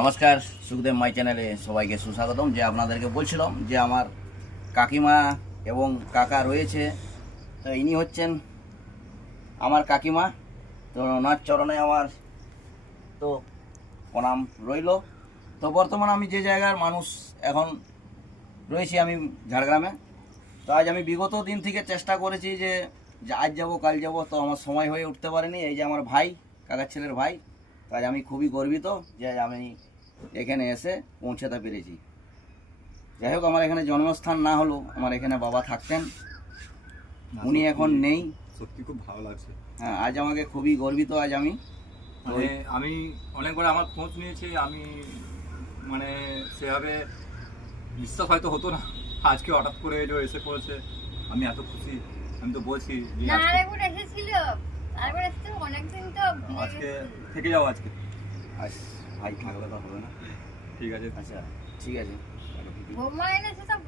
নমস্কার, সুখদেব মাই চ্যানেলে সবাইকে সুস্বাগতম। যে আপনাদেরকে বলছিলাম যে আমার কাকিমা এবং কাকা রয়েছে, তো ইনি হচ্ছেন আমার কাকিমা। তো ওনার চরণে আমার তো প্রণাম রইল। তো বর্তমানে আমি যে জায়গার মানুষ এখন রয়েছি, আমি ঝাড়গ্রামে। তো আজ আমি বিগত দিন থেকে চেষ্টা করেছি যে আজ যাব কাল যাব, তো আমার সময় হয়ে উঠতে পারেনি। এই যে আমার ভাই, কাকার ছেলের ভাই, তো আজ আমি খুবই গর্বিত যে আমি এখানে এসে পৌঁছাতে পেরেছি। যাই হোক, আমার এখানে জন্মস্থান না হলো, আমার এখানে বাবা থাকতেন, উনি এখন নেই। সত্যি খুব ভালো লাগছে। হ্যাঁ, আজ আমাকে খুবই গর্বিত। আজ আমি মানে আমি অনেকবার আমার খোঁজ নিয়েছি, আমি মানে সেভাবে বিশ্বাস হয়তো হতো না, আজকে হঠাৎ করে এলো, এসে পড়েছে। আমি এত খুশি, আমি তো বলছি যে না আরেকবার এসেছিল, আরেকবার এসেছিল অনেকদিন তো আজকে থেকে যাও আজকে। আজ ভাই থাকলে তো হবে না। ঠিক আছে, আচ্ছা, ঠিক আছে। বৌমা এনেছে সব